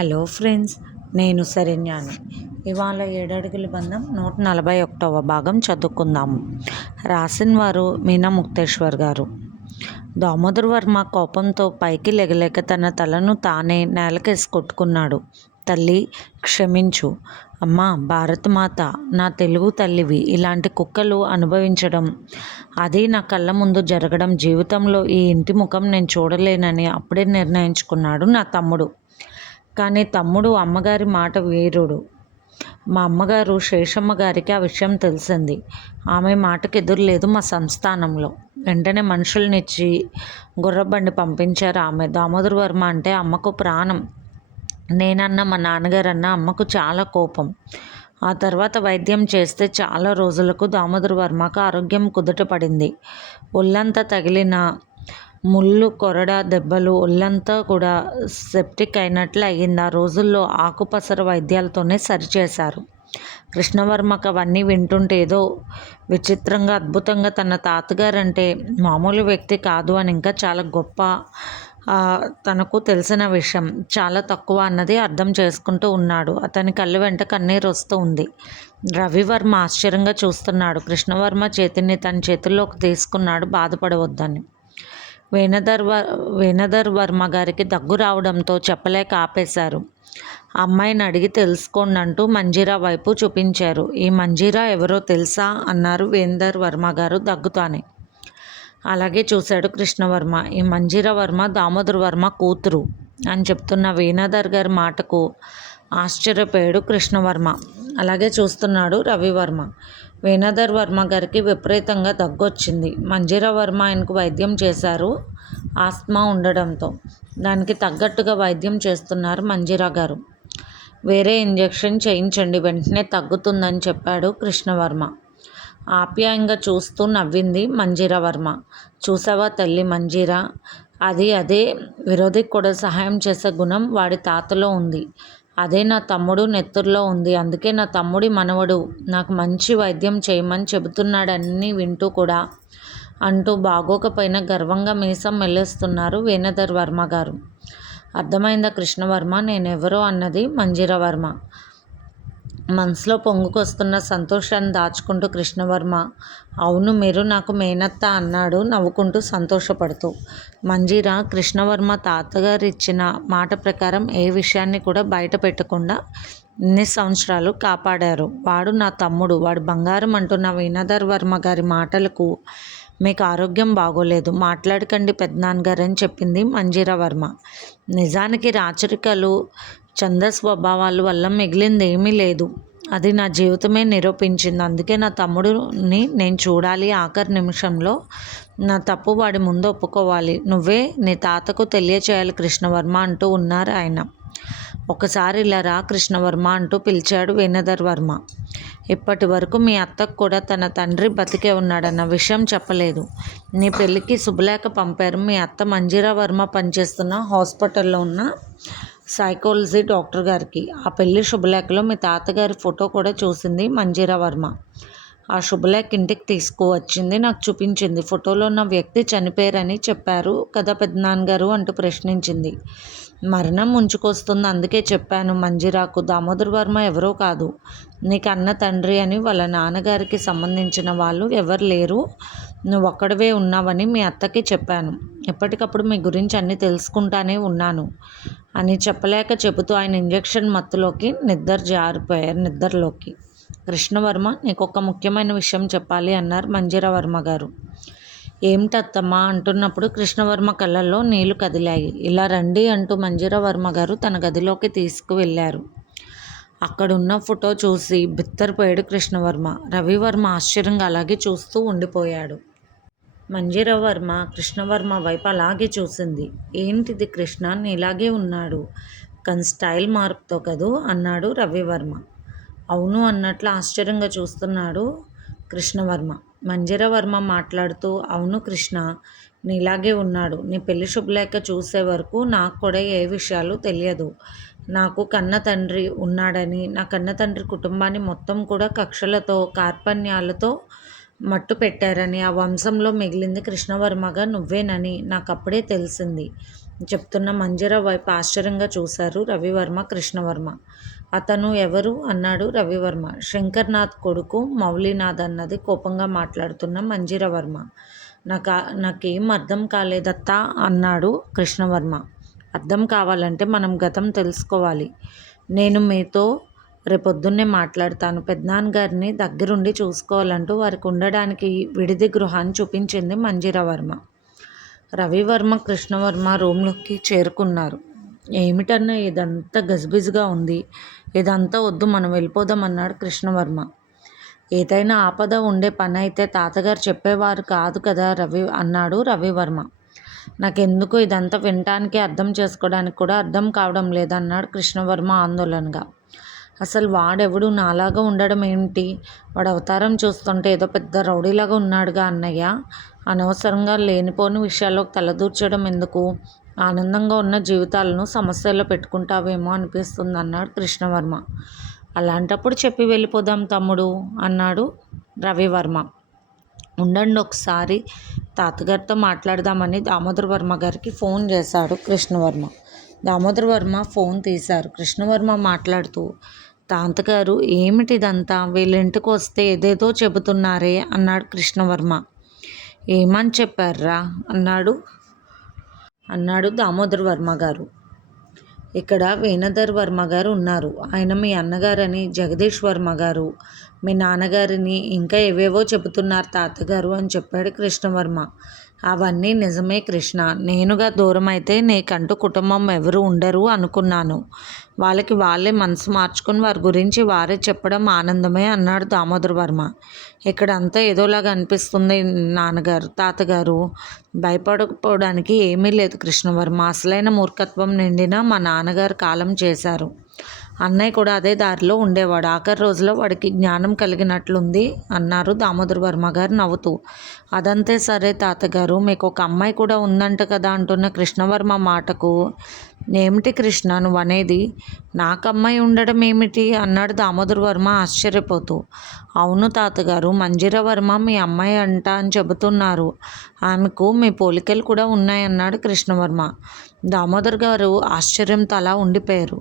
Hello friends, నేను శరణ్యాని. ఇవాళ ఏడడుగుల బంధం 141వ భాగం చదువుకుందాము. రాసిన వారు మీనా ముక్తేశ్వర్ గారు. దామోదర్ వర్మ కోపంతో పైకి లెగలేక తన తలను తానే నేలకేసి కొట్టుకున్నాడు. తల్లి, క్షమించు. అమ్మా భారతమాత, నా తెలుగు తల్లివి. ఇలాంటి కుక్కలు అనుభవించడం, అది నా కళ్ళ ముందు జరగడం, జీవితంలో ఈ ఇంటి ముఖం నేను చూడలేనని అప్పుడే నిర్ణయించుకున్నాడు నా తమ్ముడు. కానీ తమ్ముడు అమ్మగారి మాట వీరుడు. మా అమ్మగారు శేషమ్మ గారికి ఆ విషయం తెలిసింది. ఆమె మాటకు ఎదురులేదు మా సంస్థానంలో. వెంటనే మనుషులనిచ్చి గుర్రబండి పంపించారు ఆమె. దామోదర్ వర్మ అంటే అమ్మకు ప్రాణం. నేనన్నా మా నాన్నగారన్నా అమ్మకు చాలా కోపం. ఆ తర్వాత వైద్యం చేస్తే చాలా రోజులకు దామోదర్ వర్మకు ఆరోగ్యం కుదుట పడింది. ఒళ్ళంతా తగిలిన ముళ్ళు, కొరడా దెబ్బలు, ఒళ్ళంతా కూడా సెప్టిక్ అయినట్లు అయ్యింది. ఆ రోజుల్లో ఆకుపసర వైద్యాలతోనే సరిచేశారు. కృష్ణవర్మకు అవన్నీ వింటుంటే ఏదో విచిత్రంగా, అద్భుతంగా తన తాతగారంటే మామూలు వ్యక్తి కాదు అని, ఇంకా చాలా గొప్ప, తనకు తెలిసిన విషయం చాలా తక్కువ అన్నది అర్థం చేసుకుంటూ ఉన్నాడు. అతని కళ్ళు వెంట కన్నీరు వస్తూ ఉంది. రవివర్మ ఆశ్చర్యంగా చూస్తున్నాడు. కృష్ణవర్మ చేతిని తన చేతుల్లోకి తీసుకున్నాడు, బాధపడవద్దని. వేణుధర్ వర్మ గారికి దగ్గు రావడంతో చెప్పలేక ఆపేశారు. అమ్మాయిని అడిగి తెలుసుకోండి అంటూ మంజీరా వైపు చూపించారు. ఈ మంజీరా ఎవరో తెలుసా అన్నారు వేణుధర్ వర్మ గారు దగ్గుతానే. అలాగే చూశాడు కృష్ణవర్మ. ఈ మంజీరా వర్మ దామోదర్ వర్మ కూతురు అని చెప్తున్న వేణుధర్ గారి మాటకు ఆశ్చర్యపోయాడు కృష్ణవర్మ. అలాగే చూస్తున్నాడు రవివర్మ. వేణుధర్ వర్మ గారికి విపరీతంగా దగ్గొచ్చింది. మంజీరా వర్మ ఆయనకు వైద్యం చేశారు. ఆస్మా ఉండడంతో దానికి తగ్గట్టుగా వైద్యం చేస్తున్నారు మంజీరా గారు. వేరే ఇంజెక్షన్ చేయించండి, వెంటనే తగ్గుతుందని చెప్పాడు కృష్ణవర్మ. ఆప్యాయంగా చూస్తూ నవ్వింది మంజీరా వర్మ. చూసావా తల్లి మంజీరా, అదే విరోధికి కూడా సహాయం చేసే గుణం వాడి తాతలో ఉంది. అదే నా తమ్ముడు నెత్తురులో ఉంది. అందుకే నా తమ్ముడి మనవడు నాకు మంచి వైద్యం చేయమని చెబుతున్నాడన్నీ వింటూ కూడా అంటూ బాగోకపోయినా గర్వంగా మీసం మెల్లేస్తున్నారు వేణుధర్ వర్మ గారు. అర్థమైందా కృష్ణవర్మ నేనెవరో అన్నది మంజీరా వర్మ. మనసులో పొంగుకొస్తున్న సంతోషాన్ని దాచుకుంటూ కృష్ణవర్మ, అవును మీరు నాకు మేనత్త అన్నాడు నవ్వుకుంటూ సంతోషపడుతూ. మంజీరా కృష్ణవర్మ తాతగారు ఇచ్చిన మాట ప్రకారం ఏ విషయాన్ని కూడా బయట పెట్టకుండా ఇన్ని సంవత్సరాలు కాపాడారు. వాడు నా తమ్ముడు, వాడు బంగారం అంటున్న వేణుధర్ వర్మ గారి మాటలకు మీకు ఆరోగ్యం బాగోలేదు, మాట్లాడకండి పెద్దనాన్నగారు అని చెప్పింది మంజీరా వర్మ. నిజానికి రాచరికాలు, చంద స్వభావాల వల్ల మిగిలింది ఏమీ లేదు. అది నా జీవితమే నిరూపించింది. అందుకే నా తమ్ముడిని నేను చూడాలి. ఆఖరి నిమిషంలో నా తప్పు వాడి ముందు ఒప్పుకోవాలి. నువ్వే నీ తాతకు తెలియచేయాలి కృష్ణవర్మ అంటూ ఉన్నారు ఆయన. ఒకసారి ఇలా రా కృష్ణవర్మ అంటూ పిలిచాడు వేణుధర్ వర్మ. ఇప్పటి వరకు మీ అత్తకు కూడా తన తండ్రి బతికే ఉన్నాడన్న విషయం చెప్పలేదు. నీ పెళ్ళికి శుభలేఖ పంపారు మీ అత్త మంజీరా వర్మ పనిచేస్తున్న హాస్పిటల్లో ఉన్న సైకాలజీ డాక్టర్ గారికి. ఆ పెళ్లి శుభలేఖలో మీ తాతగారి ఫోటో కూడా చూసింది మంజీరా వర్మ. ఆ శుభలేఖ ఇంటికి తీసుకువచ్చింది, నాకు చూపించింది. ఫోటోలో ఉన్న వ్యక్తి చనిపోయారని చెప్పారు కదా పెద్దనాన్నగారు అంటూ ప్రశ్నించింది. మరణం ముంచుకొస్తుంది, అందుకే చెప్పాను మంజీరాకు. దామోదర్ వర్మ ఎవరో కాదు, నీకు అన్న తండ్రి అని, వాళ్ళ నాన్నగారికి సంబంధించిన వాళ్ళు ఎవరు లేరు, నువ్వు ఒక్కడవే ఉన్నావని మీ అత్తకి చెప్పాను. ఎప్పటికప్పుడు మీ గురించి అన్నీ తెలుసుకుంటానే ఉన్నాను అని చెప్పలేక చెబుతూ ఆయన ఇంజెక్షన్ మత్తులోకి నిద్రలోకి. కృష్ణవర్మ నీకు ఒక ముఖ్యమైన విషయం చెప్పాలి అన్నారు మంజీరా వర్మ గారు. ఏమిటత్తమ్మా అంటున్నప్పుడు కృష్ణవర్మ కళ్ళల్లో నీళ్లు కదిలాయి. ఇలా రండి అంటూ మంజీరా వర్మ గారు తన గదిలోకి తీసుకువెళ్ళారు. అక్కడున్న ఫోటో చూసి బిత్తరపోయాడు కృష్ణవర్మ. రవివర్మ ఆశ్చర్యంగా అలాగే చూస్తూ ఉండిపోయాడు. మంజీరా వర్మ కృష్ణవర్మ వైపు అలాగే చూసింది. ఏంటిది కృష్ణ, నీలాగే ఉన్నాడు, కానీ స్టైల్ మార్పుతో కదూ అన్నాడు రవివర్మ. అవును అన్నట్లు ఆశ్చర్యంగా చూస్తున్నాడు కృష్ణవర్మ. మంజీరా వర్మ మాట్లాడుతూ, అవును కృష్ణ నీలాగే ఉన్నాడు. నీ పెళ్లి శుభలేఖ చూసే వరకు నాకు కూడా ఏ విషయాలు తెలియదు. నాకు కన్న తండ్రి ఉన్నాడని, నా కన్న తండ్రి కుటుంబాన్ని మొత్తం కూడా కక్షలతో, కార్పణ్యాలతో మట్టు పెట్టారని, ఆ వంశంలో మిగిలింది కృష్ణవర్మగా నువ్వేనని నాకు అప్పుడే తెలిసింది. చెప్తున్న మంజీర వైపు ఆశ్చర్యంగా చూశారు రవివర్మ, కృష్ణవర్మ. అతను ఎవరు అన్నాడు రవివర్మ. శంకర్నాథ్ కొడుకు మౌళీనాథ్ అన్నది కోపంగా మాట్లాడుతున్న మంజీరవర్మ. నాకేం అర్థం కాలేదత్తా అన్నాడు కృష్ణవర్మ. అర్థం కావాలంటే మనం గతం తెలుసుకోవాలి. నేను మీతో రేపొద్దున్నే మాట్లాడతాను. పెద్దనాన్నగారిని దగ్గరుండి చూసుకోవాలంటూ వారికి ఉండడానికి విడిది గృహాన్ని చూపించింది మంజీరవర్మ. రవివర్మ, కృష్ణవర్మ రూమ్లోకి చేరుకున్నారు. ఏమిటన్నా ఇదంతా గజిబిజిగా ఉంది, ఇదంతా వద్దు, మనం వెళ్ళిపోదాం అన్నాడు కృష్ణవర్మ. ఏదైనా ఆపద ఉండే పని అయితే తాతగారు చెప్పేవారు కాదు కదా అన్నాడు రవివర్మ. నాకెందుకు ఇదంతా వినటానికి అర్థం చేసుకోవడానికి కూడా అర్థం కావడం లేదన్నాడు కృష్ణవర్మ ఆందోళనగా. అసలు వాడెవడు నాలాగా ఉండడం ఏమిటి? వాడు అవతారం చూస్తుంటే ఏదో పెద్ద రౌడీలాగా ఉన్నాడుగా అన్నయ్య. అనవసరంగా లేనిపోని విషయాల్లోకి తలదూర్చడం ఎందుకు? ఆనందంగా ఉన్న జీవితాలను సమస్యల్లో పెట్టుకుంటావేమో అనిపిస్తుంది అన్నాడు కృష్ణవర్మ. అలాంటప్పుడు చెప్పి వెళ్ళిపోదాం తమ్ముడు అన్నాడు రవివర్మ. ఉండండి, ఒకసారి తాతగారితో మాట్లాడదామని దామోదర్ వర్మ గారికి ఫోన్ చేశాడు కృష్ణవర్మ. దామోదర్ వర్మ ఫోన్ తీశారు. కృష్ణవర్మ మాట్లాడుతూ, తాతగారు ఏమిటిదంతా? వీళ్ళింటికి వస్తే ఏదేదో చెబుతున్నారే అన్నాడు కృష్ణవర్మ. ఏమని చెప్పారా అన్నాడు దామోదర్ వర్మ గారు. ఇక్కడ వేణుధర్ వర్మ గారు ఉన్నారు. ఆయన మీ అన్నగారని, జగదీష్ వర్మ గారు మీ నాన్నగారిని ఇంకా ఏవేవో చెబుతున్నారు తాతగారు అని చెప్పాడు కృష్ణవర్మ. అవన్నీ నిజమే కృష్ణ. నేనుగా దూరం అయితే నీకంటూ కుటుంబం ఎవరు ఉండరు అనుకున్నాను. వాళ్ళకి వాళ్ళే మనసు మార్చుకుని వారి గురించి వారే చెప్పడం ఆనందమే అన్నాడు దామోదర్ వర్మ. ఇక్కడంతా ఏదోలాగా అనిపిస్తుంది తాతగారు. భయపడకపోవడానికి ఏమీ లేదు కృష్ణవర్మ. అసలైన మూర్ఖత్వం నిండిన మా నాన్నగారు కాలం చేశారు. అన్నయ్య కూడా అదే దారిలో ఉండేవాడు. ఆఖరి రోజులో వాడికి జ్ఞానం కలిగినట్లుంది అన్నారు దామోదర్ వర్మ గారు నవ్వుతూ. అదంతే సరే తాతగారు, మీకు ఒక అమ్మాయి కూడా ఉందంట కదా అంటున్న కృష్ణవర్మ మాటకు, ఏమిటి కృష్ణ నువ్వు అనేది? నాకు అమ్మాయి ఉండడం ఏమిటి అన్నాడు దామోదర్ వర్మ ఆశ్చర్యపోతూ. అవును తాతగారు, మంజీరవర్మ మీ అమ్మాయి అంట అని చెబుతున్నారు. ఆమెకు మీ పోలికలు కూడా ఉన్నాయన్నాడు కృష్ణవర్మ. దామోదర్ గారు ఆశ్చర్యంతో అలా ఉండిపోయారు.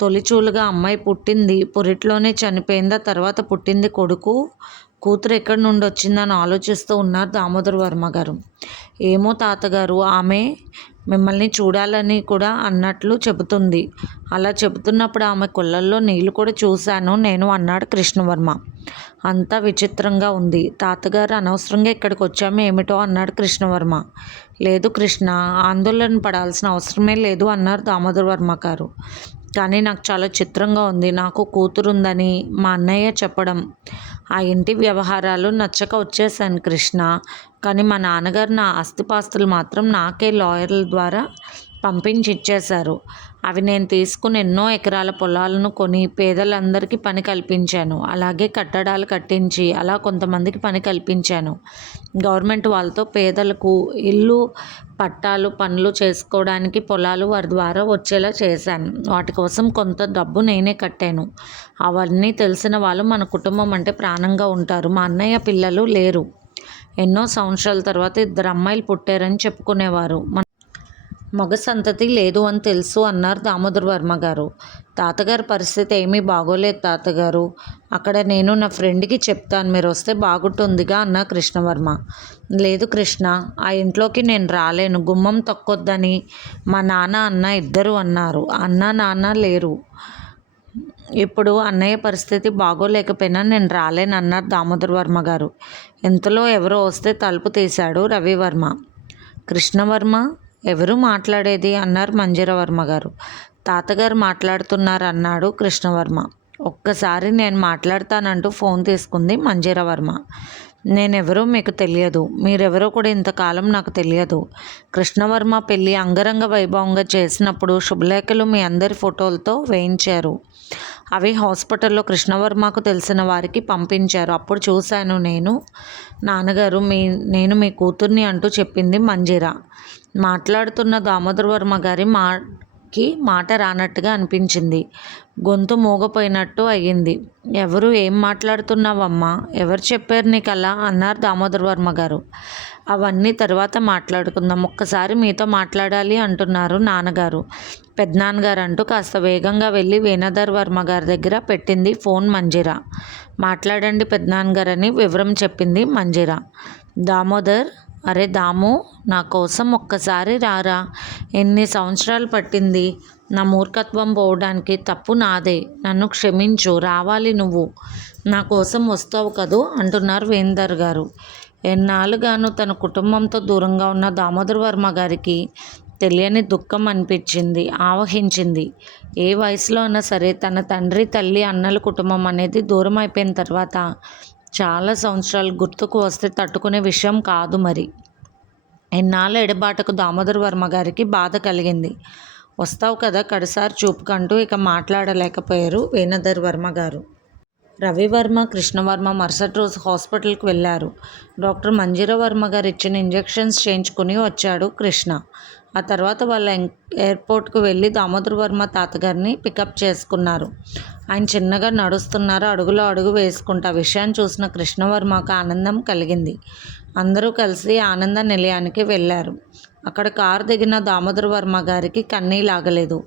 తొలిచూలుగా అమ్మాయి పుట్టింది, పురిట్లోనే చనిపోయిందా? తర్వాత పుట్టింది కొడుకు. కూతురు ఎక్కడి నుండి వచ్చిందని ఆలోచిస్తూ ఉన్నారు దామోదర్ వర్మ గారు. ఏమో తాతగారు, ఆమె మిమ్మల్ని చూడాలని కూడా అన్నట్లు చెబుతుంది. అలా చెబుతున్నప్పుడు ఆమె కళ్ళల్లో నీళ్లు కూడా చూశాను నేను అన్నాడు కృష్ణవర్మ. అంతా విచిత్రంగా ఉంది తాతగారు. అనవసరంగా ఇక్కడికి వచ్చాము ఏమిటో అన్నాడు కృష్ణవర్మ. లేదు కృష్ణ, ఆందోళన పడాల్సిన అవసరమే లేదు అన్నారు దామోదర్ వర్మ గారు. కానీ నాకు చాలా చిత్రంగా ఉంది. నాకు కూతురుందని మా అన్నయ్య చెప్పడం. ఆ ఇంటి వ్యవహారాలు నచ్చక వచ్చేసాను కృష్ణ. కానీ మా నాన్నగారు నా ఆస్తిపాస్తులు మాత్రం నాకే లాయర్ల ద్వారా పంపించి ఇచ్చేశారు. అవి నేను తీసుకుని ఎన్నో ఎకరాల పొలాలను కొని పేదలందరికీ పని కల్పించాను. అలాగే కట్టడాలు కట్టించి అలా కొంతమందికి పని కల్పించాను. గవర్నమెంట్ వాళ్ళతో పేదలకు ఇల్లు పట్టాలు పనులు చేసుకోవడానికి పొలాలు వారి ద్వారా వచ్చేలా చేశాను. వాటి కోసం కొంత డబ్బు నేనే కట్టాను. అవన్నీ తెలిసిన వాళ్ళు మన కుటుంబం అంటే ప్రాణంగా ఉంటారు. మా అన్నయ్య పిల్లలు లేరు. ఎన్నో సంవత్సరాల తర్వాత 2 అమ్మాయిలు పుట్టారని చెప్పుకునేవారు. మగ సంతతి లేదు అని తెలుసు అన్నారు దామోదర్ వర్మ గారు. తాతగారి పరిస్థితి ఏమీ బాగోలేదు తాతగారు. అక్కడ నేను నా ఫ్రెండ్కి చెప్తాను, మీరు వస్తే బాగుంటుందిగా అన్న కృష్ణవర్మ. లేదు కృష్ణ, ఆ ఇంట్లోకి నేను రాలేను. గుమ్మం తొక్కొద్దని మా నాన్న అన్న ఇద్దరు అన్నారు. అన్న నాన్న లేరు. ఇప్పుడు అన్నయ్య పరిస్థితి బాగోలేకపోయినా నేను రాలేను అన్నారు దామోదర్ వర్మ గారు. ఇంతలో ఎవరో వస్తే తలుపు తీశాడు రవివర్మ. కృష్ణవర్మ, ఎవరు మాట్లాడేది అన్నారు మంజీరవర్మ గారు. తాతగారు మాట్లాడుతున్నారు అన్నాడు కృష్ణవర్మ. ఒక్కసారి నేను మాట్లాడతానంటూ ఫోన్ తీసుకుంది మంజీరవర్మ. నేనెవరో మీకు తెలియదు, మీరెవరో కూడా ఇంతకాలం నాకు తెలియదు. కృష్ణవర్మ పెళ్ళి అంగరంగ వైభవంగా చేసినప్పుడు శుభలేఖలు మీ అందరి ఫోటోలతో వేయించారు. అవి హాస్పిటల్లో కృష్ణవర్మకు తెలిసిన వారికి పంపించారు. అప్పుడు చూశాను నాన్నగారు నేను మీ కూతుర్ని అంటూ చెప్పింది మంజీర. మాట్లాడుతున్న దామోదర్ వర్మ గారి మాట రానట్టుగా అనిపించింది. గొంతు మూగపోయినట్టు అయ్యింది. ఎవరు? ఏం మాట్లాడుతున్నావమ్మా? ఎవరు చెప్పారు నీకు అలా అన్నారు దామోదర్ వర్మ గారు. అవన్నీ తర్వాత మాట్లాడుకుందాం, ఒక్కసారి మీతో మాట్లాడాలి అంటున్నారు నాన్నగారు. పెద్దనాన్నగారు అంటూ కాస్త వేగంగా వెళ్ళి వేణుధర్ వర్మ గారి దగ్గర పెట్టింది ఫోన్ మంజిర. మాట్లాడండి పెద్దనాన్నగారు అని వివరం చెప్పింది మంజిర. దామోదర్, అరే దాము, నా కోసం ఒక్కసారి రారా. ఎన్ని సంవత్సరాలు పట్టింది నా మూర్ఖత్వం పోవడానికి. తప్పు నాదే, నన్ను క్షమించు. రావాలి, నువ్వు నా కోసం వస్తావు కదూ అంటున్నారు వేందర్ గారు. ఎన్నాళ్ళుగాను తన కుటుంబంతో దూరంగా ఉన్న దామోదర్ వర్మ గారికి తెలియని దుఃఖం అనిపించింది, ఆవహించింది. ఏ వయసులో అయినా సరే తన తండ్రి, తల్లి, అన్నల కుటుంబం అనేది దూరం అయిపోయిన తర్వాత చాలా సంవత్సరాలు గుర్తుకు వస్తే తట్టుకునే విషయం కాదు. మరి ఎన్నాళ్ళ ఎడబాటుకు దామోదర్ వర్మ గారికి బాధ కలిగింది. వస్తావు కదా కడసారి చూపుకంటూ ఇక మాట్లాడలేకపోయారు వేణుధర్ వర్మ గారు. రవివర్మ, కృష్ణవర్మ మరుసటి రోజు హాస్పిటల్కి వెళ్ళారు. డాక్టర్ మంజిర వర్మ గారు ఇచ్చిన ఇంజెక్షన్స్ చేయించుకుని వచ్చాడు కృష్ణ. ఆ తర్వాత వాళ్ళ ఎయిర్పోర్ట్కు వెళ్ళి దామోదర్ వర్మ తాతగారిని పికప్ చేసుకున్నారు. ఆయన చిన్నగా నడుస్తున్నారు, అడుగులో అడుగు వేసుకుంటా. విషయాన్ని చూసిన కృష్ణవర్మకు ఆనందం కలిగింది. అందరూ కలిసి ఆనంద నిలయానికి వెళ్ళారు. అక్కడ కారు దిగిన దామోదర్ వర్మ గారికి కన్నీలాగలేదు.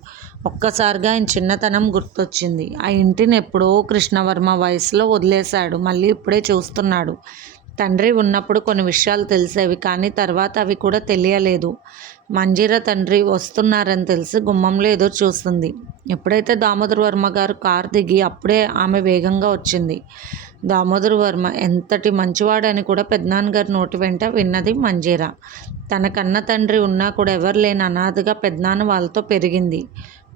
ఒక్కసారిగా ఆయన చిన్నతనం గుర్తొచ్చింది. ఆ ఇంటిని ఎప్పుడో కృష్ణవర్మ వయసులో వదిలేశాడు, మళ్ళీ ఇప్పుడే చూస్తున్నాడు. తండ్రి ఉన్నప్పుడు కొన్ని విషయాలు తెలిసేవి, కానీ తర్వాత అవి కూడా తెలియలేదు. మంజిర తండ్రి వస్తున్నారని తెలిసి గుమ్మంలో ఎదురు చూస్తుంది. ఎప్పుడైతే దామోదర్ వర్మ గారు కారు దిగి అప్పుడే ఆమె వేగంగా వచ్చింది. దామోదర్ వర్మ ఎంతటి మంచివాడని కూడా పెద్దనాన్నగారి నోటి వెంట విన్నది మంజిర. తన కన్న తండ్రి ఉన్నా కూడా ఎవరు లేని అనాథగా పెద్దనాన్న వాళ్ళతో పెరిగింది.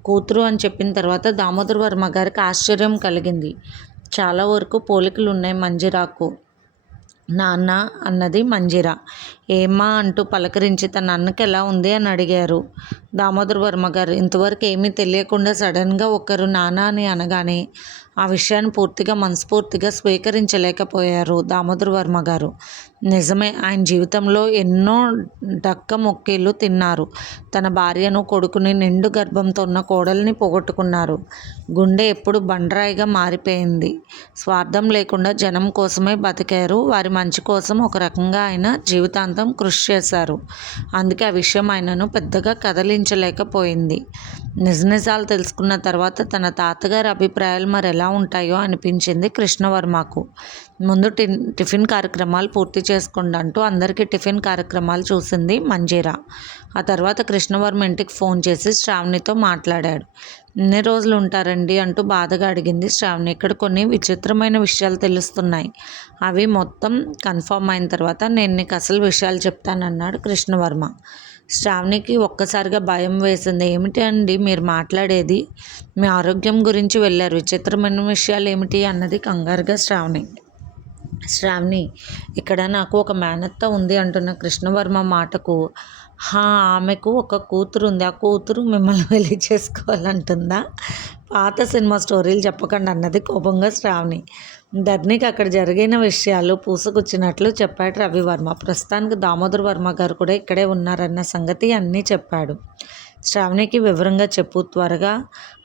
కూతురు అని చెప్పిన తర్వాత దామోదర్ వర్మ గారికి ఆశ్చర్యం కలిగింది. చాలా వరకు పోలికలు ఉన్నాయి మంజిరాకు. నాన్న అన్నది మంజిర. ఏమ్మా అంటూ పలకరించి తన అన్నకి ఎలా ఉంది అని అడిగారు దామోదర్ వర్మ గారు. ఇంతవరకు ఏమీ తెలియకుండా సడన్గా ఒకరు నాన్న అని అనగానే ఆ విషయాన్ని పూర్తిగా మనస్ఫూర్తిగా స్వీకరించలేకపోయారు దామోదర్ వర్మ గారు. నిజమే, ఆయన జీవితంలో ఎన్నో డక్క మొక్కేళ్ళు తిన్నారు. తన భార్యను, కొడుకుని, నిండు గర్భంతో ఉన్న కోడల్ని పోగొట్టుకున్నారు. గుండె ఎప్పుడు బండరాయిగా మారిపోయింది. స్వార్థం లేకుండా జనం కోసమే బతికారు. వారి మంచి కోసం ఒక రకంగా ఆయన జీవితాంతం కృషి చేశారు. అందుకే ఆ విషయం ఆయనను పెద్దగా కదిలించలేకపోయింది. నిజాలు తెలుసుకున్న తర్వాత తన తాతగారి అభిప్రాయాలు మరి ఎలా ఉంటాయో అనిపించింది కృష్ణవర్మకు. ముందు టిఫిన్ కార్యక్రమాలు పూర్తి చేసుకోండి అంటూ అందరికీ టిఫిన్ కార్యక్రమాలు చూసింది మంజిర. ఆ తర్వాత కృష్ణవర్మ ఇంటికి ఫోన్ చేసి శ్రావణితో మాట్లాడాడు. ఎన్ని రోజులు ఉంటారండి అంటూ బాధగా అడిగింది శ్రావణి. ఇక్కడ కొన్ని విచిత్రమైన విషయాలు తెలుస్తున్నాయి. అవి మొత్తం కన్ఫర్మ్ అయిన తర్వాత నేను నీకు అసలు విషయాలు చెప్తానన్నాడు కృష్ణవర్మ. శ్రావణికి ఒక్కసారిగా భయం వేసింది. ఏమిటి అండి మీరు మాట్లాడేది? మీ ఆరోగ్యం గురించి వెళ్ళారు, విచిత్రమైన విషయాలు ఏమిటి అన్నది కంగారుగా శ్రావణి. ఇక్కడ నాకు ఒక మేనత్త ఉంది అంటున్న కృష్ణవర్మ మాటకు ఆమెకు ఒక కూతురు ఉంది, ఆ కూతురు మిమ్మల్ని పెళ్లి చేసుకోవాలంటుందా? పాత సినిమా స్టోరీలు చెప్పకండి అన్నది కోపంగా శ్రావణి. ధరణికి అక్కడ జరిగిన విషయాలు పూసుకొచ్చినట్లు చెప్పాడు రవివర్మ. ప్రస్తుతానికి దామోదర్ వర్మ గారు కూడా ఇక్కడే ఉన్నారన్న సంగతి అన్నీ చెప్పాడు. శ్రావణికి వివరంగా చెప్పు, త్వరగా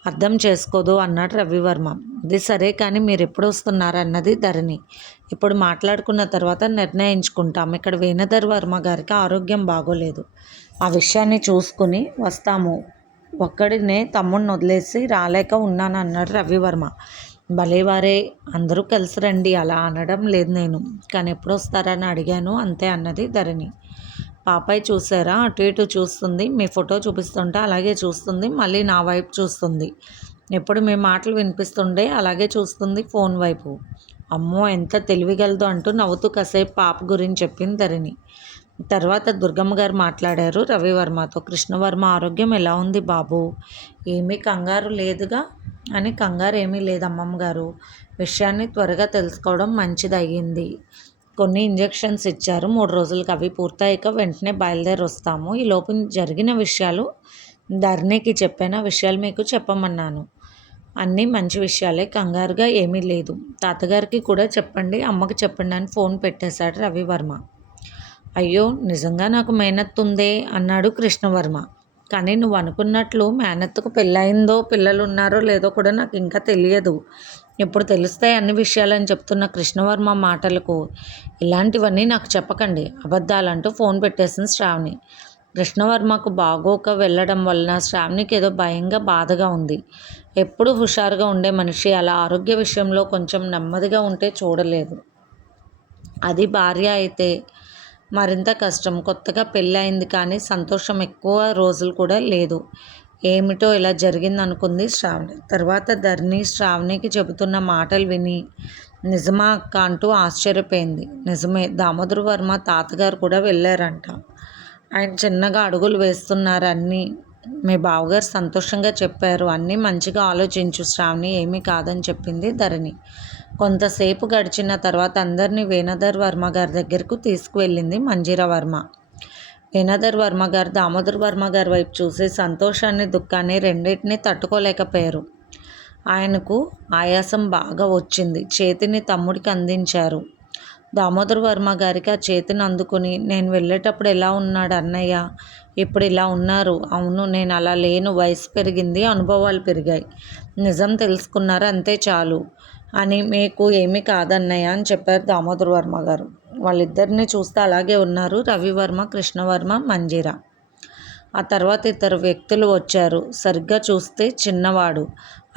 అర్థం చేసుకోదు అన్నాడు రవివర్మ. ఇది సరే, కానీ మీరు ఎప్పుడు వస్తున్నారన్నది ధరణి. ఇప్పుడు మాట్లాడుకున్న తర్వాత నిర్ణయించుకుంటాం. ఇక్కడ వేణుధర్ వర్మ గారికి ఆరోగ్యం బాగోలేదు, ఆ విషయాన్ని చూసుకుని వస్తాము. ఒక్కడినే తమ్ముడిని వదిలేసి రాలేక ఉన్నాను అన్నాడు రవివర్మ. భలేవారే, అందరూ కలిసి రండి. అలా అనడం లేదు నేను, కానీ ఎప్పుడు వస్తారని అడిగాను అంతే అన్నది ధరణి. పాపాయి చూసారా, అటు ఇటు చూస్తుంది, మీ ఫోటో చూపిస్తుంటే అలాగే చూస్తుంది, మళ్ళీ నా వైపు చూస్తుంది. ఎప్పుడు మీ మాటలు వినిపిస్తుండే అలాగే చూస్తుంది ఫోన్ వైపు. అమ్మో ఎంత తెలివిగలదు అంటూ నవ్వుతూ కాసేపు పాప గురించి చెప్పింది ధరణి. తర్వాత దుర్గమ్మ గారు మాట్లాడారు రవివర్మతో. కృష్ణవర్మ ఆరోగ్యం ఎలా ఉంది బాబు? ఏమీ కంగారు లేదుగా అని. కంగారు ఏమీ లేదు అమ్మమ్మ గారు, విషయాన్ని త్వరగా తెలుసుకోవడం మంచిది అయ్యింది. కొన్ని ఇంజెక్షన్స్ ఇచ్చారు, 3 రోజులకి అవి పూర్తయ్యాక వెంటనే బయలుదేరి వస్తాము. ఈ లోపు జరిగిన విషయాలు ధరణికి చెప్పిన విషయాలు మీకు చెప్పమన్నాను. అన్నీ మంచి విషయాలే, కంగారుగా ఏమీ లేదు. తాతగారికి కూడా చెప్పండి, అమ్మకి చెప్పండి అని ఫోన్ పెట్టేశాడు రవివర్మ. అయ్యో నిజంగా నాకు మేనత్తుందే అన్నాడు కృష్ణవర్మ. కానీ నువ్వు అనుకున్నట్లు మేనత్తుకు పెళ్ళయిందో పిల్లలు ఉన్నారో లేదో కూడా నాకు ఇంకా తెలియదు. ఇప్పుడు తెలుస్తాయి అన్ని విషయాలని చెప్తున్న కృష్ణవర్మ మాటలకు, ఇలాంటివన్నీ నాకు చెప్పకండి అబద్ధాలంటూ ఫోన్ పెట్టేసింది శ్రావణి. కృష్ణవర్మకు బాగోక వెళ్ళడం వలన శ్రావణికి ఏదో భయంగా బాధగా ఉంది. ఎప్పుడూ హుషారుగా ఉండే మనిషి అలా ఆరోగ్య విషయంలో కొంచెం నెమ్మదిగా ఉంటే చూడలేదు. అది భార్య అయితే మరింత కష్టం. కొత్తగా పెళ్ళి అయింది కానీ సంతోషం ఎక్కువ రోజులు కూడా లేదు. ఏమిటో ఇలా జరిగిందనుకుంది శ్రావణి. తర్వాత ధరణి శ్రావణికి చెబుతున్న మాటలు విని నిజమా అక్క అంటూ ఆశ్చర్యపోయింది. నిజమే, దామోదర్ వర్మ తాతగారు కూడా వెళ్ళారంట. ఆయన చిన్నగా అడుగులు వేస్తున్నారు. అన్నీ మీ బావగారు సంతోషంగా చెప్పారు. అన్నీ మంచిగా ఆలోచించు శ్రావణి, ఏమీ కాదని చెప్పింది ధరణి. కొంతసేపు గడిచిన తర్వాత అందరినీ వేణుధర్ వర్మ గారి దగ్గరకు తీసుకువెళ్ళింది మంజీరా వర్మ. వేణుధర్ వర్మ గారు దామోదర్ వర్మ గారి వైపు చూసి సంతోషాన్ని దుఃఖాన్ని రెండింటినీ తట్టుకోలేకపోయారు. ఆయనకు ఆయాసం బాగా వచ్చింది. చేతిని తమ్ముడికి అందించారు. దామోదర్ వర్మ గారికి ఆ చేతిని అందుకుని, నేను వెళ్ళేటప్పుడు ఎలా ఉన్నాడు అన్నయ్య, ఇప్పుడు ఇలా ఉన్నారు. అవును, నేను అలా లేను. వయసు పెరిగింది, అనుభవాలు పెరిగాయి. నిజం తెలుసుకున్నారు, అంతే చాలు అని. మీకు ఏమీ కాదన్నయ్య అని చెప్పారు దామోదర్ వర్మ గారు. వాళ్ళిద్దరిని చూస్తే అలాగే ఉన్నారు రవివర్మ, కృష్ణవర్మ, మంజీరా. ఆ తర్వాత ఇద్దరు వ్యక్తులు వచ్చారు. సరిగ్గా చూస్తే చిన్నవాడు,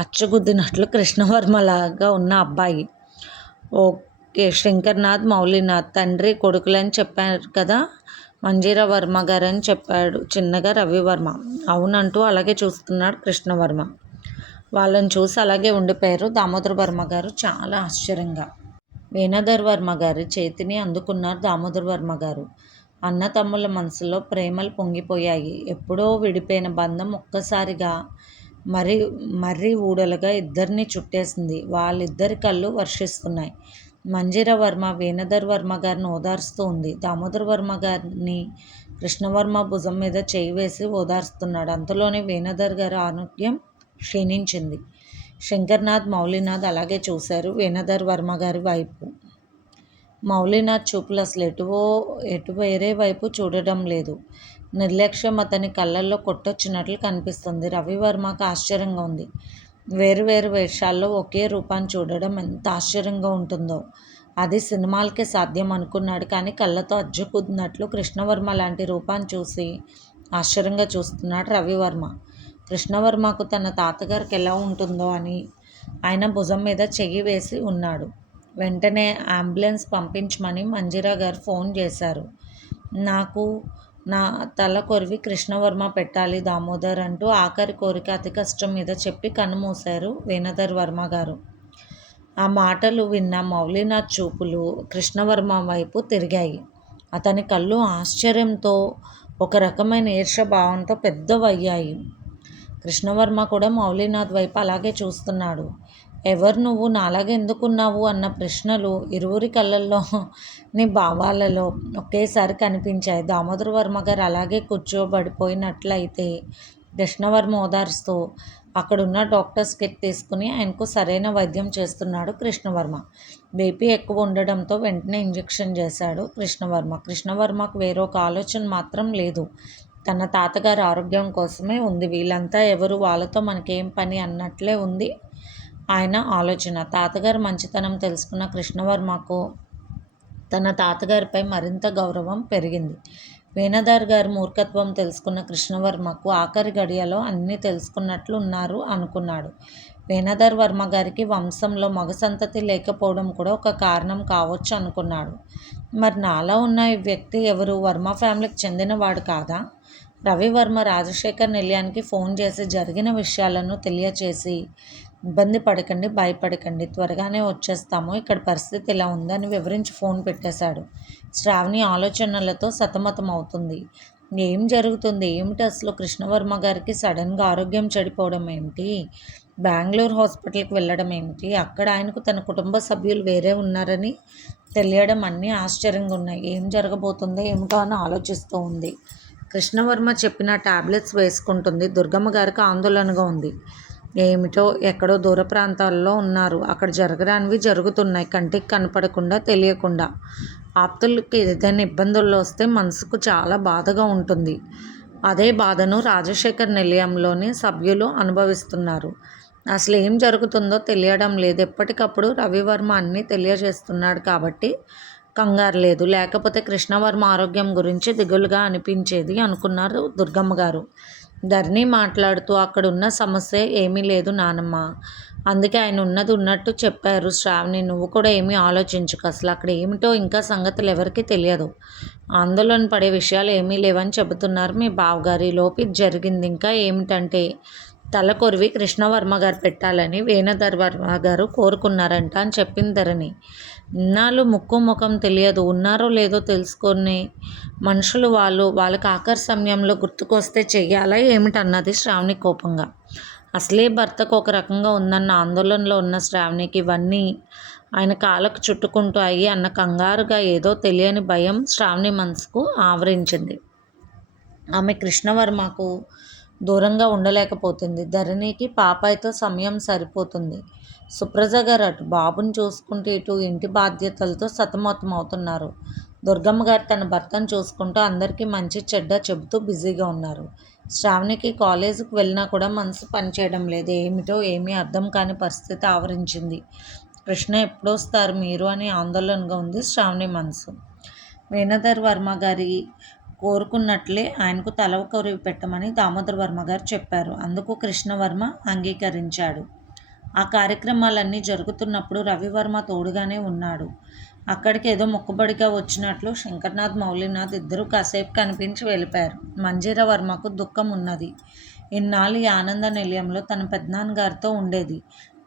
అచ్చుగుద్దినట్లు కృష్ణవర్మలాగా ఉన్న అబ్బాయి. ఓకే, శంకర్నాథ్, మౌలినాథ్ తండ్రి కొడుకులని చెప్పారు కదా మంజీరా వర్మ గారు అని చెప్పాడు చిన్నగా రవివర్మ. అవునంటూ అలాగే చూస్తున్నాడు కృష్ణవర్మ. వాళ్ళని చూసి అలాగే ఉండిపోయారు దామోదర్ వర్మ గారు చాలా ఆశ్చర్యంగా. వేణుధర్ వర్మ గారి చేతిని అందుకున్నారు దామోదర్ వర్మ గారు. అన్న తమ్ముళ్ళ మనసులో ప్రేమలు పొంగిపోయాయి. ఎప్పుడో విడిపోయిన బంధం ఒక్కసారిగా మర్రి ఊడలుగా ఇద్దరిని చుట్టేసింది. వాళ్ళిద్దరి కళ్ళు వర్షిస్తున్నాయి. మంజీరా వర్మ వేణుధర్ వర్మ గారిని ఓదార్స్తూ ఉంది. దామోదర్ వర్మ గారిని కృష్ణవర్మ భుజం మీద చేయి వేసి ఓదార్స్తున్నాడు. అంతలోనే వేణుధర్ గారి ఆరోగ్యం క్షీణించింది. శంకర్నాథ్, మౌలినాథ్ అలాగే చూశారు వేణుధర్ వర్మ గారి వైపు. మౌలినాథ్ చూపులు అసలు ఎటు వేరే వైపు చూడడం లేదు. నిర్లక్ష్యం అతని కళ్ళల్లో కొట్టొచ్చినట్లు కనిపిస్తుంది. రవివర్మకు ఆశ్చర్యంగా ఉంది. వేరు వేషాల్లో ఒకే రూపాన్ని చూడడం ఎంత ఆశ్చర్యంగా ఉంటుందో. అది సినిమాలకే సాధ్యం అనుకున్నాడు. కానీ కళ్ళతో అజ్జుకున్నట్లు కృష్ణవర్మ లాంటి రూపాన్ని చూసి ఆశ్చర్యంగా చూస్తున్నాడు రవివర్మ. కృష్ణవర్మకు తన తాతగారికి ఎలా ఉంటుందో అని ఆయన భుజం మీద చెయ్యి వేసి ఉన్నాడు. వెంటనే అంబులెన్స్ పంపించమని మంజీరా గారు ఫోన్ చేశారు. నాకు నా తల కొరివి కృష్ణవర్మ పెట్టాలి దామోదర్ అంటూ ఆఖరి కోరిక అతి కష్టం మీద చెప్పి కన్నుమూశారు వేణుధర్ వర్మ గారు. ఆ మాటలు విన్న మౌలినాథ్ చూపులు కృష్ణవర్మ వైపు తిరిగాయి. అతని కళ్ళు ఆశ్చర్యంతో, ఒక రకమైన ఈర్ష్యభావంతో పెద్దవయ్యాయి. కృష్ణవర్మ కూడా మౌలినాథ్ వైపు అలాగే చూస్తున్నాడు. ఎవరు నువ్వు, నాలాగే ఎందుకున్నావు అన్న ప్రశ్నలు ఇరువురి కళ్ళల్లోని భావాలలో ఒకేసారి కనిపించాయి. దామోదర్ వర్మ గారు అలాగే కూర్చోబడిపోయినట్లయితే కృష్ణవర్మ ఓదార్స్తూ అక్కడున్న డాక్టర్స్ కిట్ తీసుకుని ఆయనకు సరైన వైద్యం చేస్తున్నాడు కృష్ణవర్మ. బీపీ ఎక్కువ ఉండడంతో వెంటనే ఇంజెక్షన్ చేశాడు కృష్ణవర్మ. కృష్ణవర్మకు వేరొక ఆలోచన మాత్రం లేదు. తన తాతగారి ఆరోగ్యం కోసమే ఉంది. వీళ్ళంతా ఎవరు, వాళ్ళతో మనకేం పని అన్నట్లే ఉంది ఆయన ఆలోచన. తాతగారి మంచితనం తెలుసుకున్న కృష్ణవర్మకు తన తాతగారిపై మరింత గౌరవం పెరిగింది. వేణుధర్ గారి మూర్ఖత్వం తెలుసుకున్న కృష్ణవర్మకు ఆఖరి గడియలో అన్నీ తెలుసుకున్నట్లు ఉన్నారు అనుకున్నాడు. వేణుధర్ వర్మ గారికి వంశంలో మగ సంతతి లేకపోవడం కూడా ఒక కారణం కావచ్చు అనుకున్నాడు. మరి నాలో ఉన్న ఈ వ్యక్తి ఎవరు? వర్మ ఫ్యామిలీకి చెందినవాడు కాదా? రవివర్మ రాజశేఖర్ నిలయానికి ఫోన్ చేసి జరిగిన విషయాలను తెలియచేసి, ఇబ్బంది పడకండి, భయపడకండి, త్వరగానే వచ్చేస్తాము, ఇక్కడ పరిస్థితి ఇలా ఉందని వివరించి ఫోన్ పెట్టేశాడు. శ్రావణి ఆలోచనలతో సతమతం అవుతుంది. ఏం జరుగుతుంది, ఏమిటి అసలు? కృష్ణవర్మ గారికి సడన్గా ఆరోగ్యం చెడిపోవడం ఏమిటి? బెంగళూరు హాస్పిటల్కి వెళ్ళడం ఏమిటి? అక్కడ ఆయనకు తన కుటుంబ సభ్యులు వేరే ఉన్నారని తెలియడం అన్నీ ఆశ్చర్యంగా ఉన్నాయి. ఏం జరగబోతుందో ఏమిటో అని ఆలోచిస్తూ ఉంది. కృష్ణవర్మ చెప్పిన టాబ్లెట్స్ వేసుకుంటుంది. దుర్గమ్మ గారికి ఆందోళనగా ఉంది. ఏమిటో, ఎక్కడో దూర ప్రాంతాల్లో ఉన్నారు. అక్కడ జరగరానివి జరుగుతున్నాయి, కంటికి కనపడకుండా, తెలియకుండా. ఆప్తులకి ఏదైనా ఇబ్బందుల్లో వస్తే మనసుకు చాలా బాధగా ఉంటుంది. అదే బాధను రాజశేఖర్ నిలయంలోని సభ్యులు అనుభవిస్తున్నారు. అసలు ఏం జరుగుతుందో తెలియడం లేదు. ఎప్పటికప్పుడు రవివర్మ అన్నీ తెలియజేస్తున్నాడు కాబట్టి కంగారు లేదు. లేకపోతే కృష్ణవర్మ ఆరోగ్యం గురించి దిగులుగా అనిపించేది అనుకున్నారు దుర్గమ్మ గారు. ధరణి మాట్లాడుతూ అక్కడున్న సమస్య ఏమీ లేదు నానమ్మ. అందుకే ఆయన ఉన్నది ఉన్నట్టు చెప్పారు. శ్రావణి, నువ్వు కూడా ఏమీ ఆలోచించుకు. అసలు అక్కడ ఏమిటో ఇంకా సంగతులు ఎవరికీ తెలియదు. ఆందోళన పడే విషయాలు ఏమీ లేవని చెబుతున్నారు మీ బావగారు. లోపు జరిగింది ఇంకా ఏమిటంటే తల కొరివి కృష్ణవర్మ గారు పెట్టాలని వేణుధర్ వర్మ గారు కోరుకున్నారంట అని చెప్పింది ధరణి. ఇన్నాళ్ళు ముక్కు ముఖం తెలియదు, ఉన్నారో లేదో తెలుసుకునే మనుషులు వాళ్ళకి ఆఖరి సమయంలో గుర్తుకొస్తే చెయ్యాలా ఏమిటన్నది శ్రావణి కోపంగా. అసలే భర్తకు ఒక రకంగా ఉందన్న ఆందోళనలో ఉన్న శ్రావణికి ఇవన్నీ ఆయన కాళ్ళకు చుట్టుకుంటూ అయ్యి అన్న కంగారుగా ఏదో తెలియని భయం శ్రావణి మనసుకు ఆవరించింది. ఆమె కృష్ణవర్మకు దూరంగా ఉండలేకపోతుంది. ధరణికి పాపాయితో సమయం సరిపోతుంది. సుప్రజ గారు అటు బాబుని చూసుకుంటూ ఇటు ఇంటి బాధ్యతలతో సతమతం అవుతున్నారు. దుర్గమ్మ గారు తన భర్తను చూసుకుంటూ అందరికీ మంచి చెడ్డ చెబుతూ బిజీగా ఉన్నారు. శ్రావణికి కాలేజీకి వెళ్ళినా కూడా మనసు పనిచేయడం లేదు. ఏమిటో ఏమీ అర్థం కాని పరిస్థితి ఆవరించింది. కృష్ణ ఎప్పుడొస్తారు మీరు అని ఆందోళనగా ఉంది శ్రావణి మనసు. వేణుధర్ వర్మ గారి కోరుకున్నట్లే ఆయనకు తల కొరివి పెట్టమని దామోదర్ వర్మ గారు చెప్పారు. అందుకు కృష్ణవర్మ అంగీకరించాడు. ఆ కార్యక్రమాలన్నీ జరుగుతున్నప్పుడు రవివర్మ తోడుగానే ఉన్నాడు. అక్కడికి ఏదో మొక్కుబడిగా వచ్చినట్లు శంకర్నాథ్, మౌలినాథ్ ఇద్దరూ కాసేపు కనిపించి వెళ్ళిపోయారు. మంజీరా వర్మకు దుఃఖం ఉన్నది. ఇన్నాళ్ళు ఈ ఆనంద నిలయంలో తన పెద్దనాన్నగారితో ఉండేది.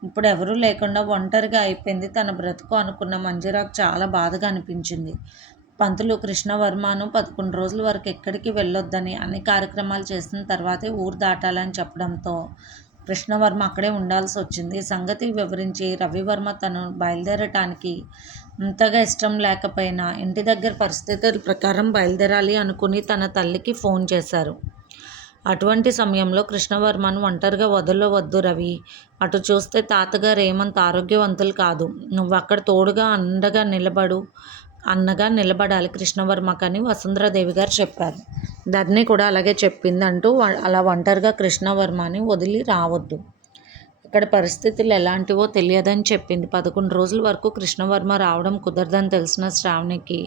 ఇప్పుడు ఎవరూ లేకుండా ఒంటరిగా అయిపోయింది తన బ్రతుకు అనుకున్న మంజీరాకు చాలా బాధగా అనిపించింది. పంతులు కృష్ణవర్మను 11 రోజుల వరకు ఎక్కడికి వెళ్ళొద్దని, అన్ని కార్యక్రమాలు చేసిన తర్వాతే ఊరు దాటాలని చెప్పడంతో కృష్ణవర్మ అక్కడే ఉండాల్సి వచ్చింది. ఈ సంగతి వివరించి రవివర్మ తను బయలుదేరటానికి అంతగా ఇష్టం లేకపోయినా ఇంటి దగ్గర పరిస్థితుల ప్రకారం బయలుదేరాలి అనుకుని తన తల్లికి ఫోన్ చేశారు. అటువంటి సమయంలో కృష్ణవర్మను ఒంటరిగా వదలవద్దు రవి. అటు చూస్తే తాతగారు ఏమంత ఆరోగ్యవంతులు కాదు. నువ్వు అక్కడ తోడుగా అన్నగా నిలబడాలి కృష్ణవర్మకని వసుంధరాదేవి గారు చెప్పారు. ధరణి కూడా అలాగే చెప్పింది అంటూ అలా ఒంటరిగా కృష్ణవర్మని వదిలి రావద్దు. ఇక్కడ పరిస్థితులు ఎలాంటివో తెలియదని చెప్పింది. 11 రోజుల వరకు కృష్ణవర్మ రావడం కుదరదని తెలిసిన శ్రావణికి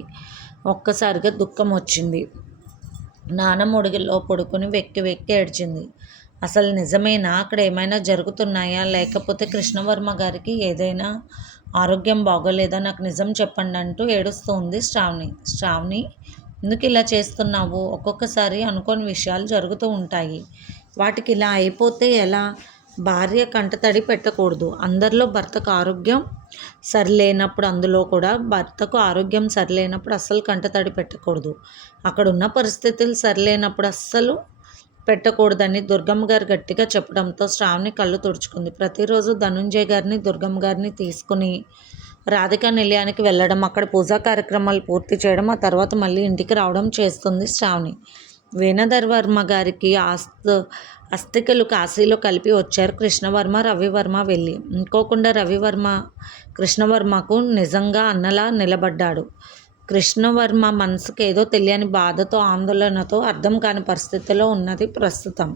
ఒక్కసారిగా దుఃఖం వచ్చింది. నానమ్మ ఒడిలో పడుకుని వెక్కి వెక్కి ఏడ్చింది. అసలు నిజమేనా? అక్కడ ఏమైనా జరుగుతున్నాయా? లేకపోతే కృష్ణవర్మ గారికి ఏదైనా ఆరోగ్యం బాగోలేదా? నాకు నిజం చెప్పండి అంటూ ఏడుస్తూ ఉంది శ్రావణి. శ్రావణి, ఎందుకు ఇలా చేస్తున్నావు? ఒక్కొక్కసారి అనుకోని విషయాలు జరుగుతూ ఉంటాయి. వాటికి ఇలా అయిపోతే ఎలా? భార్య కంటతడి పెట్టకూడదు. అందరిలో భర్తకు ఆరోగ్యం సరిలేనప్పుడు, అందులో కూడా భర్తకు ఆరోగ్యం సరిలేనప్పుడు అస్సలు కంటతడి పెట్టకూడదు. అక్కడున్న పరిస్థితులు సరిలేనప్పుడు అస్సలు పెట్టకూడదని దుర్గమ్మ గారు గట్టిగా చెప్పడంతో శ్రావణి కళ్ళు తుడుచుకుంది. ప్రతిరోజు ధనుంజయ్ గారిని, దుర్గమ్మ గారిని తీసుకుని రాధికా నిలయానికి వెళ్ళడం, అక్కడ పూజా కార్యక్రమాలు పూర్తి చేయడం, ఆ తర్వాత మళ్ళీ ఇంటికి రావడం చేస్తుంది శ్రావణి. వేణుధర్ వర్మ గారికి అస్థికలు కాశీలో కలిపి వచ్చారు కృష్ణవర్మ, రవివర్మ వెళ్ళి. అనుకోకుండా రవివర్మ కృష్ణవర్మకు నిజంగా అన్నలా నిలబడ్డాడు. కృష్ణవర్మ మనసుకు ఏదో తెలియని బాధతో, ఆందోళనతో అర్థం కాని పరిస్థితిలో ఉన్నది ప్రస్తుతం.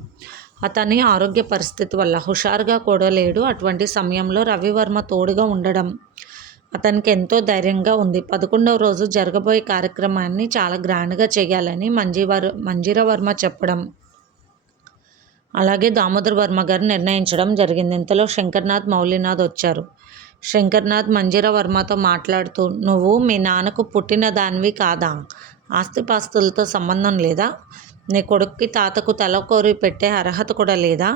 అతని ఆరోగ్య పరిస్థితి వల్ల హుషారుగా కూడా లేడు. అటువంటి సమయంలో రవివర్మ తోడుగా ఉండడం అతనికి ఎంతో ధైర్యంగా ఉంది. 11వ రోజు జరగబోయే కార్యక్రమాన్ని చాలా గ్రాండ్గా చేయాలని మంజీరా వర్మ చెప్పడం, అలాగే దామోదర్ వర్మ గారు నిర్ణయించడం జరిగింది. ఇంతలో శంకర్నాథ్, మౌలినాథ్ వచ్చారు. శంకర్నాథ్ మంజీరా వర్మతో మాట్లాడుతూ, నువ్వు మీ నాన్నకు పుట్టిన దానివి కాదా? ఆస్తిపాస్తులతో సంబంధం లేదా? నీ కొడుక్కి తాతకు తలకోరి పెట్టే అర్హత కూడా లేదా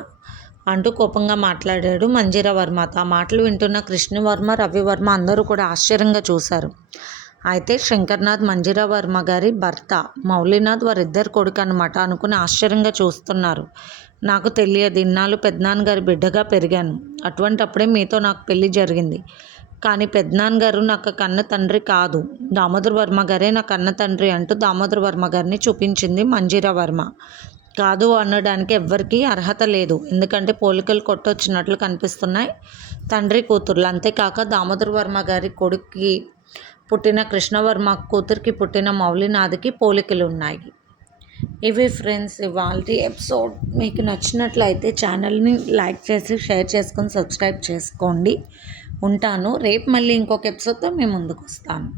అంటూ కోపంగా మాట్లాడాడు మంజీరా వర్మతో. ఆ మాటలు వింటున్న కృష్ణవర్మ, రవివర్మ అందరూ కూడా ఆశ్చర్యంగా చూశారు. అయితే శంకర్నాథ్ మంజీరా వర్మ గారి భర్త మౌలినాథ్ వారిద్దరు కొడుకు అన్నమాట అనుకుని ఆశ్చర్యంగా చూస్తున్నారు. నాకు తెలియదు. ఇన్నాళ్ళు పెద్దనాన్నగారి బిడ్డగా పెరిగాను. అటువంటప్పుడే మీతో నాకు పెళ్లి జరిగింది. కానీ పెద్దనాన్నగారు నాకు కన్న తండ్రి కాదు, దామోదర్ వర్మ గారే నా కన్న తండ్రి అంటూ దామోదర్ వర్మ గారిని చూపించింది మంజీరా వర్మ. కాదు అనడానికి ఎవ్వరికీ అర్హత లేదు. ఎందుకంటే పోలికలు కొట్టొచ్చినట్లు కనిపిస్తున్నాయి తండ్రి కూతుర్లు. అంతేకాక దామోదర్ వర్మ గారి కొడుక్కి పుట్టిన కృష్ణవర్మ కూతురికి పుట్టిన మౌలినాథ్కి పోలికలు ఉన్నాయి. ఇవి ఫ్రెండ్స్ ఇవాల్టి ఎపిసోడ్. మీకు నచ్చినట్లయితే ఛానల్ని లైక్ చేసి షేర్ చేసుకొని సబ్స్క్రైబ్ చేసుకోండి. ఉంటాను. రేపు మళ్ళీ ఇంకొక ఎపిసోడ్తో మీ ముందుకు వస్తాను.